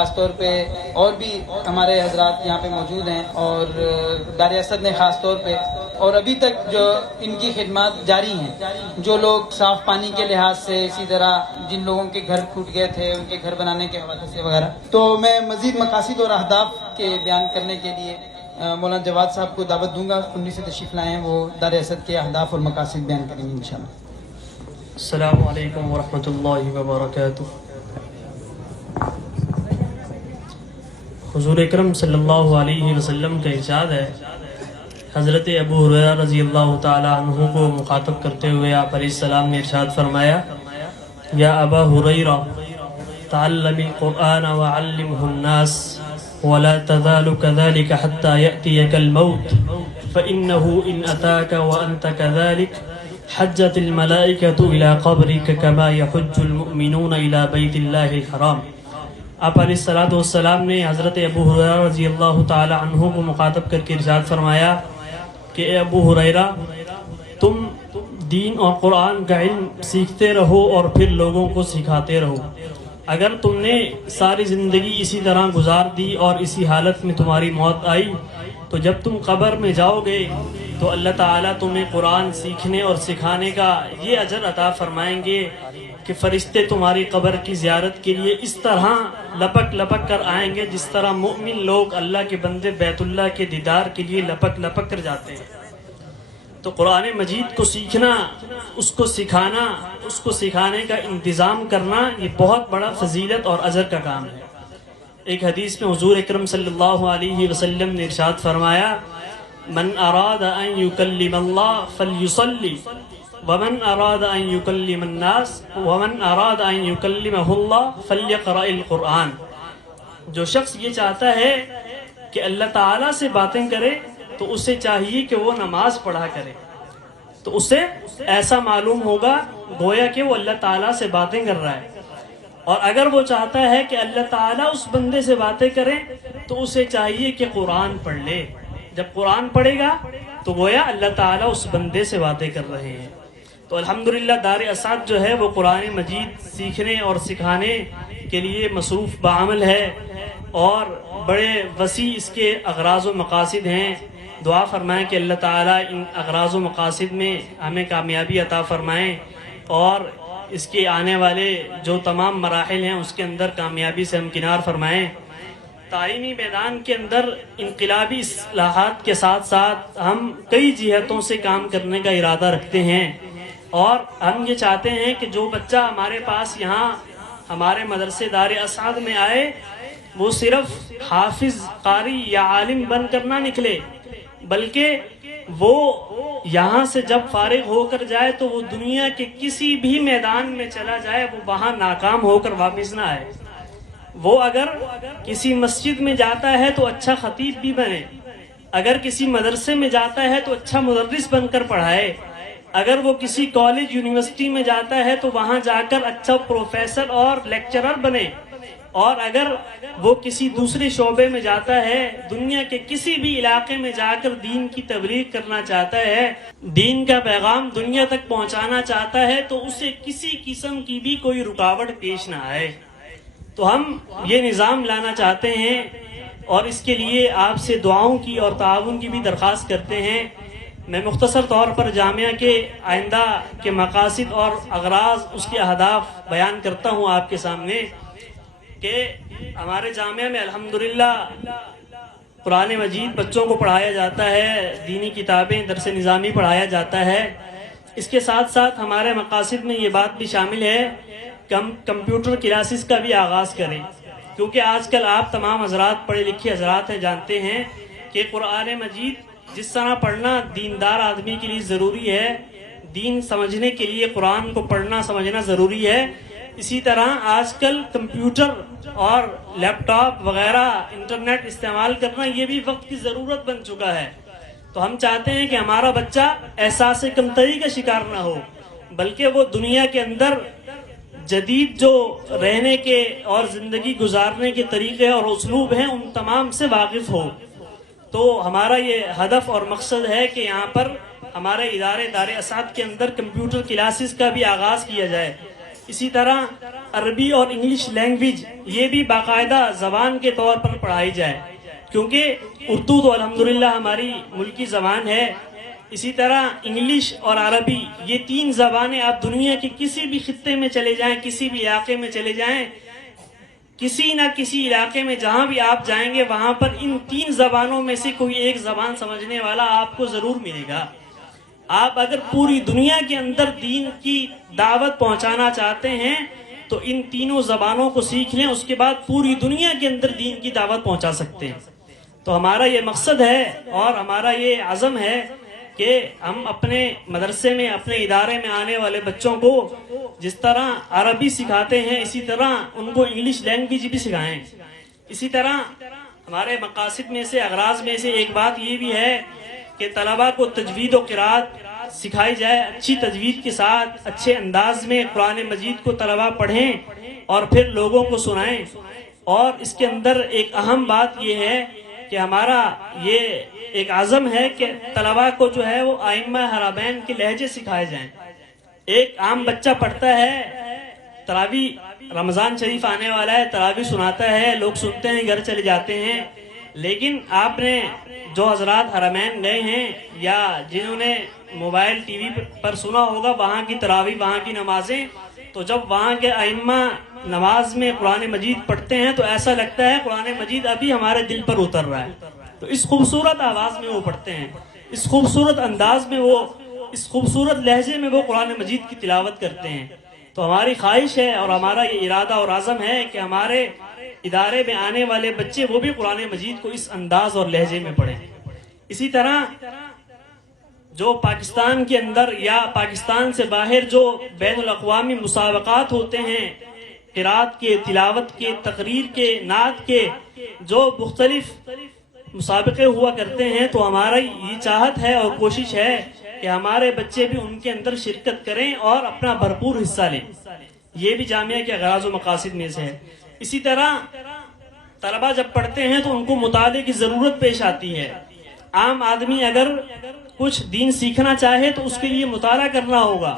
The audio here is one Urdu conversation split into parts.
خاص طور پہ اور بھی ہمارے حضرات یہاں پہ موجود ہیں، اور دار اسد نے خاص طور پہ، اور ابھی تک جو ان کی خدمات جاری ہیں، جو لوگ صاف پانی کے لحاظ سے، اسی طرح جن لوگوں کے گھر ٹوٹ گئے تھے ان کے گھر بنانے کے حوالے سے وغیرہ. تو میں مزید مقاصد اور اہداف کے بیان کرنے کے لیے مولانا جواد صاحب کو دعوت دوں گا. کنڈی سے تشریف لائے ہیں، وہ دار اسد کے اہداف اور مقاصد بیان کریں گے انشاءاللہ. السلام علیکم ورحمۃ اللہ وبرکاتہ. حضور اکرم صلی اللہ علیہ وسلم کا ارشاد ہے، حضرت ابو ہریرہ رضی اللہ تعالی عنہ کو مخاطب کرتے ہوئے آپ علیہ السلام نے ارشاد فرمایا، یا ابا ہریرہ تعلم القرآن وعلمہ الناس ولا تزال كذلك حتى يأتيك الموت فإنه إن أتاك وأنت كذلك حجت الملائکۃ الی قبرک کما یحج المؤمنون الی بیت اللہ الحرام. آپ علیہ الصلوۃ والسلام نے حضرت ابو ہریرہ رضی اللہ تعالی عنہ کو مخاطب کر کے ارشاد فرمایا کہ اے ابو ہریرہ، تم دین اور قرآن کا علم سیکھتے رہو اور پھر لوگوں کو سکھاتے رہو. اگر تم نے ساری زندگی اسی طرح گزار دی اور اسی حالت میں تمہاری موت آئی تو جب تم قبر میں جاؤ گے تو اللہ تعالیٰ تمہیں قرآن سیکھنے اور سکھانے کا یہ اجر عطا فرمائیں گے کہ فرشتے تمہاری قبر کی زیارت کے لیے اس طرح لپک لپک کر آئیں گے جس طرح مومن لوگ اللہ کے بندے بیت اللہ کے دیدار کے لیے لپک لپک کر جاتے ہیں. تو قرآن مجید کو سیکھنا، اس کو سکھانا، اس کو سکھانے کا انتظام کرنا، یہ بہت بڑا فضیلت اور اجر کا کام ہے. ایک حدیث میں حضور اکرم صلی اللہ علیہ وسلم نے ارشاد فرمایا، من اراد ان یکلم اللہ فلیصلی ومن اراد ان یکلم الناس ومن اراد ان یکلمہ اللہ فلیقرأ القرآن. جو شخص یہ چاہتا ہے کہ اللہ تعالیٰ سے باتیں کرے تو اسے چاہیے کہ وہ نماز پڑھا کرے، تو اسے ایسا معلوم ہوگا گویا کہ وہ اللہ تعالیٰ سے باتیں کر رہا ہے. اور اگر وہ چاہتا ہے کہ اللہ تعالیٰ اس بندے سے باتیں کرے تو اسے چاہیے کہ قرآن پڑھ لے. جب قرآن پڑھے گا تو گویا اللہ تعالیٰ اس بندے سے باتیں کر رہے ہیں. تو الحمدللہ دار اسد جو ہے وہ قرآن مجید سیکھنے اور سکھانے کے لیے مصروف بعمل ہے، اور بڑے وسیع اس کے اغراض و مقاصد ہیں. دعا فرمائیں کہ اللہ تعالیٰ ان اغراض و مقاصد میں ہمیں کامیابی عطا فرمائیں، اور اس کے آنے والے جو تمام مراحل ہیں اس کے اندر کامیابی سے ہمکنار فرمائیں. تعلیمی میدان کے اندر انقلابی اصلاحات کے ساتھ ساتھ ہم کئی جہتوں سے کام کرنے کا ارادہ رکھتے ہیں، اور ہم یہ چاہتے ہیں کہ جو بچہ ہمارے پاس یہاں ہمارے مدرسے دار اسعد میں آئے وہ صرف حافظ، قاری یا عالم بن کر نہ نکلے، بلکہ وہ یہاں سے جب فارغ ہو کر جائے تو وہ دنیا کے کسی بھی میدان میں چلا جائے وہ وہاں ناکام ہو کر واپس نہ آئے. وہ اگر کسی مسجد میں جاتا ہے تو اچھا خطیب بھی بنے، اگر کسی مدرسے میں جاتا ہے تو اچھا مدرس بن کر پڑھائے، اگر وہ کسی کالج یونیورسٹی میں جاتا ہے تو وہاں جا کر اچھا پروفیسر اور لیکچرر بنے، اور اگر وہ کسی دوسرے شعبے میں جاتا ہے، دنیا کے کسی بھی علاقے میں جا کر دین کی تبلیغ کرنا چاہتا ہے، دین کا پیغام دنیا تک پہنچانا چاہتا ہے، تو اسے کسی قسم کی بھی کوئی رکاوٹ پیش نہ آئے. تو ہم یہ نظام لانا چاہتے ہیں، اور اس کے لیے آپ سے دعاؤں کی اور تعاون کی بھی درخواست کرتے ہیں. میں مختصر طور پر جامعہ کے آئندہ کے مقاصد اور اغراض، اس کے اہداف بیان کرتا ہوں آپ کے سامنے کہ ہمارے جامعہ میں الحمدللہ قرآن مجید بچوں کو پڑھایا جاتا ہے، دینی کتابیں، درس نظامی پڑھایا جاتا ہے. اس کے ساتھ ساتھ ہمارے مقاصد میں یہ بات بھی شامل ہے کہ ہم کمپیوٹر کلاسز کا بھی آغاز کریں، کیونکہ آج کل آپ تمام حضرات پڑھے لکھے حضرات ہیں، جانتے ہیں کہ قرآن مجید جس طرح پڑھنا دیندار آدمی کے لیے ضروری ہے، دین سمجھنے کے لیے قرآن کو پڑھنا سمجھنا ضروری ہے، اسی طرح آج کل کمپیوٹر اور لیپ ٹاپ وغیرہ انٹرنیٹ استعمال کرنا یہ بھی وقت کی ضرورت بن چکا ہے. تو ہم چاہتے ہیں کہ ہمارا بچہ احساس کمتری کا شکار نہ ہو، بلکہ وہ دنیا کے اندر جدید جو رہنے کے اور زندگی گزارنے کے طریقے اور اسلوب ہیں ان تمام سے واقف ہو. تو ہمارا یہ ہدف اور مقصد ہے کہ یہاں پر ہمارے ادارے دار اسعد کے اندر کمپیوٹر کلاسز کا بھی آغاز کیا جائے. اسی طرح عربی اور انگلش لینگویج یہ بھی باقاعدہ زبان کے طور پر پڑھائی جائے، کیونکہ اردو تو الحمدللہ ہماری ملکی زبان ہے، اسی طرح انگلش اور عربی یہ 3 زبانیں آپ دنیا کے کسی بھی خطے میں چلے جائیں، کسی بھی علاقے میں چلے جائیں، کسی نہ کسی علاقے میں جہاں بھی آپ جائیں گے وہاں پر ان 3 زبانوں میں سے کوئی ایک زبان سمجھنے والا آپ کو ضرور ملے گا۔ آپ اگر پوری دنیا کے اندر دین کی دعوت پہنچانا چاہتے ہیں تو ان تینوں زبانوں کو سیکھ لیں، اس کے بعد پوری دنیا کے اندر دین کی دعوت پہنچا سکتے ہیں۔ تو ہمارا یہ مقصد ہے اور ہمارا یہ عزم ہے کہ ہم اپنے مدرسے میں، اپنے ادارے میں آنے والے بچوں کو جس طرح عربی سکھاتے ہیں اسی طرح ان کو انگلش لینگویج بھی سکھائیں۔ اسی طرح ہمارے مقاصد میں سے، اغراض میں سے ایک بات یہ بھی ہے کہ طلباء کو تجوید و قرات سکھائی جائے، اچھی تجوید کے ساتھ اچھے انداز میں قرآن مجید کو طلباء پڑھیں اور پھر لوگوں کو سنائیں۔ اور اس کے اندر ایک اہم بات یہ ہے کہ ہمارا یہ ایک عزم ہے کہ طلباء کو جو ہے وہ ائمہ حرمین کے لہجے سکھائے جائیں۔ ایک عام بچہ پڑھتا ہے، تراویح رمضان شریف آنے والا ہے، تراویح سناتا ہے، لوگ سنتے ہیں، گھر چلے جاتے ہیں، لیکن آپ نے جو حضرات حرمین گئے ہیں یا جنہوں نے موبائل ٹی وی پر سنا ہوگا وہاں کی تراویح، وہاں کی نمازیں، تو جب وہاں کے ائمہ نماز میں قرآن مجید پڑھتے ہیں تو ایسا لگتا ہے قرآن مجید ابھی ہمارے دل پر اتر رہا ہے۔ تو اس خوبصورت آواز میں وہ پڑھتے ہیں، اس خوبصورت انداز میں وہ، اس خوبصورت لہجے میں وہ قرآن مجید کی تلاوت کرتے ہیں۔ تو ہماری خواہش ہے اور ہمارا یہ ارادہ اور عزم ہے کہ ہمارے ادارے میں آنے والے بچے وہ بھی قرآن مجید کو اس انداز اور لہجے میں پڑھیں۔ اسی طرح جو پاکستان کے اندر یا پاکستان سے باہر جو بین الاقوامی مسابقات ہوتے ہیں، قرات کے، تلاوت کے، تقریر کے، نعت کے، جو مختلف مسابقے ہوا کرتے ہیں، تو ہمارا یہ چاہت ہے اور کوشش ہے کہ ہمارے بچے بھی ان کے اندر شرکت کریں اور اپنا بھرپور حصہ لیں۔ یہ بھی جامعہ کے اغراض و مقاصد میں سے ہے۔ اسی طرح طلباء جب پڑھتے ہیں تو ان کو مطالعے کی ضرورت پیش آتی ہے۔ عام آدمی اگر کچھ دین سیکھنا چاہے تو اس کے لیے مطالعہ کرنا ہوگا۔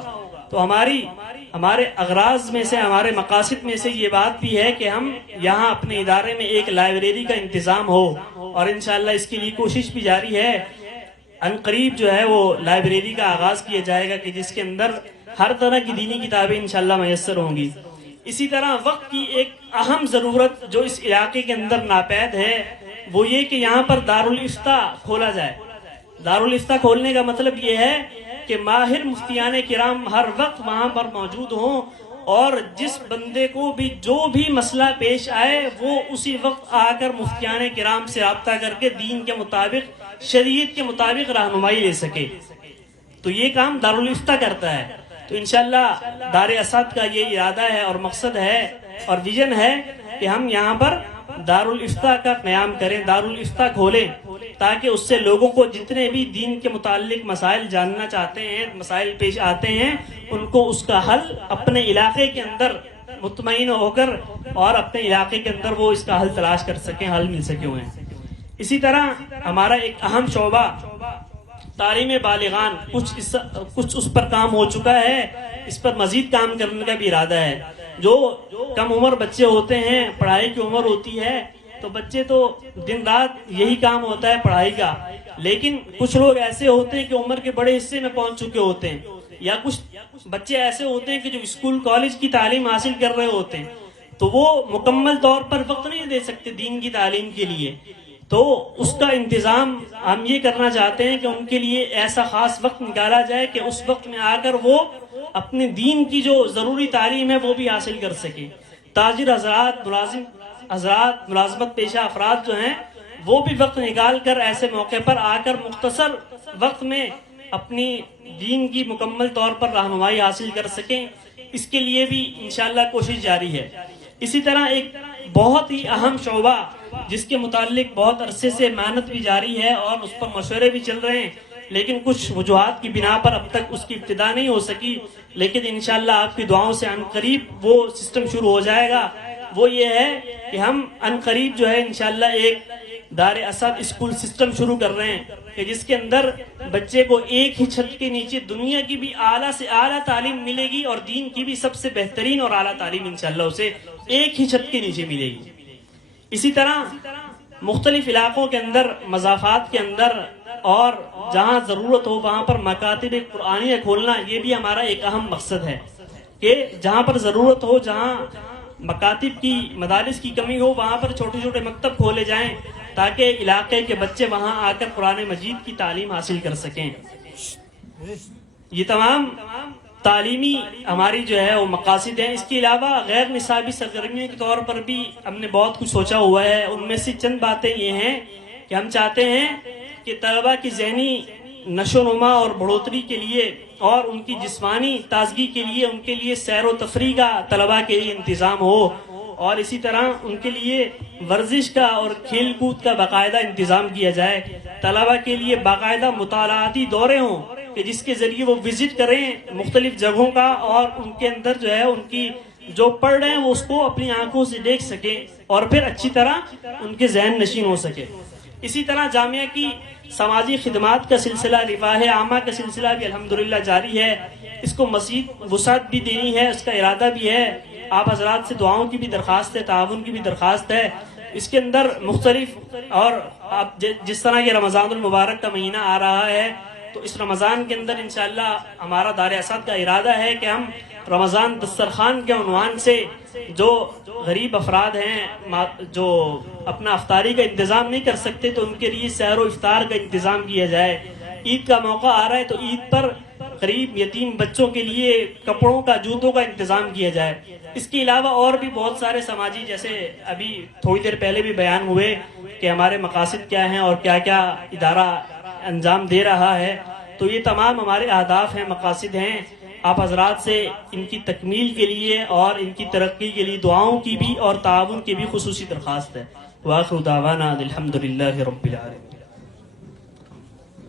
تو ہمارے اغراض میں سے، ہمارے مقاصد میں سے یہ بات بھی ہے کہ ہم یہاں اپنے ادارے میں ایک لائبریری کا انتظام ہو، اور انشاءاللہ اس کے لیے کوشش بھی جاری ہے۔ ان قریب جو ہے وہ لائبریری کا آغاز کیا جائے گا کہ جس کے اندر ہر طرح کی دینی کتابیں انشاءاللہ میسر ہوں گی۔ اسی طرح وقت کی ایک اہم ضرورت جو اس علاقے کے اندر ناپید ہے وہ یہ کہ یہاں پر دارالافتاء کھولا جائے۔ دارالافتاء کھولنے کا مطلب یہ ہے کہ ماہر مفتیان کرام ہر وقت وہاں پر موجود ہوں، اور جس بندے کو بھی جو بھی مسئلہ پیش آئے وہ اسی وقت آ کر مفتیان کرام سے رابطہ کر کے دین کے مطابق، شریعت کے مطابق رہنمائی لے سکے۔ تو یہ کام دارالافتاء کرتا ہے۔ تو انشاءاللہ دار اسد کا یہ ارادہ ہے اور مقصد ہے اور ویژن ہے کہ ہم یہاں پر دارالافتاء کا قیام کریں، دارالافتاء کھولیں، تاکہ اس سے لوگوں کو جتنے بھی دین کے متعلق مسائل جاننا چاہتے ہیں، مسائل پیش آتے ہیں، ان کو اس کا حل اپنے علاقے کے اندر مطمئن ہو کر اور اپنے علاقے کے اندر وہ اس کا حل تلاش کر سکیں، حل مل سکے ہوئے ہیں۔ اسی طرح ہمارا ایک اہم شعبہ تعلیم بالغان، کچھ اس پر کام ہو چکا ہے، اس پر مزید کام کرنے کا بھی ارادہ ہے۔ جو کم عمر بچے ہوتے ہیں، پڑھائی کی عمر ہوتی ہے، تو بچے تو دن رات یہی کام ہوتا ہے پڑھائی کا، لیکن کچھ لوگ ایسے ہوتے ہیں کہ عمر کے بڑے حصے میں پہنچ چکے ہوتے ہیں، یا کچھ بچے ایسے ہوتے ہیں کہ جو اسکول کالج کی تعلیم حاصل کر رہے ہوتے ہیں، تو وہ مکمل طور پر وقت نہیں دے سکتے دین کی تعلیم کے لیے۔ تو اس کا انتظام ہم یہ کرنا چاہتے ہیں کہ ان کے لیے ایسا خاص وقت نکالا جائے کہ اس وقت میں آ کر وہ اپنے دین کی جو ضروری تعلیم ہے وہ بھی حاصل کر سکے۔ تاجر حضرات، ملازم حضرات، ملازمت پیشہ افراد جو ہیں، وہ بھی وقت نکال کر ایسے موقع پر آ کر مختصر وقت میں اپنی دین کی مکمل طور پر رہنمائی حاصل کر سکیں، اس کے لیے بھی انشاءاللہ کوشش جاری ہے۔ اسی طرح ایک بہت ہی اہم شعبہ جس کے متعلق بہت عرصے سے محنت بھی جاری ہے اور اس پر مشورے بھی چل رہے ہیں، لیکن کچھ وجوہات کی بنا پر اب تک اس کی ابتدا نہیں ہو سکی، لیکن انشاءاللہ آپ کی دعاؤں سے عنقریب وہ سسٹم شروع ہو جائے گا۔ وہ یہ ہے کہ ہم عنقریب جو ہے انشاءاللہ ایک دار اسد اسکول سسٹم شروع کر رہے ہیں۔ کہ جس کے اندر بچے کو ایک ہی چھت کے نیچے دنیا کی بھی اعلیٰ سے اعلیٰ تعلیم ملے گی اور دین کی بھی سب سے بہترین اور اعلیٰ تعلیم انشاءاللہ اسے ایک ہی چھت کے نیچے ملے گی. اسی طرح مختلف علاقوں کے اندر، مضافات کے اندر، اور جہاں ضرورت ہو وہاں پر مکاتب قرآنیہ کھولنا، یہ بھی ہمارا ایک اہم مقصد ہے کہ جہاں پر ضرورت ہو، جہاں مکاتب کی، مدارس کی کمی ہو، وہاں پر چھوٹے چھوٹے مکتب کھولے جائیں تاکہ علاقے کے بچے وہاں آ کر قرآن مجید کی تعلیم حاصل کر سکیں. یہ تمام تعلیمی ہماری جو ہے وہ مقاصد ہیں. اس کے علاوہ غیر نصابی سرگرمیوں کے طور پر بھی ہم نے بہت کچھ سوچا ہوا ہے. ان میں سے چند باتیں یہ ہیں کہ ہم چاہتے ہیں کہ طلبہ کی ذہنی نشو و نما اور بڑھوتری کے لیے اور ان کی جسمانی تازگی کے لیے ان کے لیے سیر و تفریح کا طلبہ کے لیے انتظام ہو، اور اسی طرح ان کے لیے ورزش کا اور کھیل کود کا باقاعدہ انتظام کیا جائے. طلبہ کے لیے باقاعدہ مطالعاتی دورے ہوں کہ جس کے ذریعے وہ وزٹ کریں مختلف جگہوں کا، اور ان کے اندر جو ہے ان کی جو پڑھ رہے ہیں وہ اس کو اپنی آنکھوں سے دیکھ سکیں اور پھر اچھی طرح ان کے ذہن نشین ہو سکے. اسی طرح جامعہ کی سماجی خدمات کا سلسلہ، رفاہ عامہ کا سلسلہ بھی الحمدللہ جاری ہے. اس کو مزید وسعت بھی دینی ہے، اس کا ارادہ بھی ہے. آپ حضرات سے دعاؤں کی بھی درخواست ہے، تعاون کی بھی درخواست ہے. اس کے اندر مختلف، اور آپ جس طرح یہ رمضان المبارک کا مہینہ آ رہا ہے تو اس رمضان کے اندر انشاءاللہ ہمارا دار اسد کا ارادہ ہے کہ ہم رمضان دسترخوان کے عنوان سے جو غریب افراد ہیں جو اپنا افطاری کا انتظام نہیں کر سکتے تو ان کے لیے سحر و افطار کا انتظام کیا جائے. عید کا موقع آ رہا ہے تو عید پر غریب یتیم بچوں کے لیے کپڑوں کا، جوتوں کا انتظام کیا جائے. اس کے علاوہ اور بھی بہت سارے سماجی، جیسے ابھی تھوڑی دیر پہلے بھی بیان ہوئے کہ ہمارے مقاصد کیا ہیں اور کیا کیا ادارہ انجام دے رہا ہے، تو یہ تمام ہمارے اہداف ہیں، مقاصد ہیں. آپ حضرات سے ان کی تکمیل کے لیے اور ان کی ترقی کے لیے دعاؤں کی بھی اور تعاون کی بھی خصوصی درخواست ہے. وآخر دعوانا الحمدللہ رب العالمین.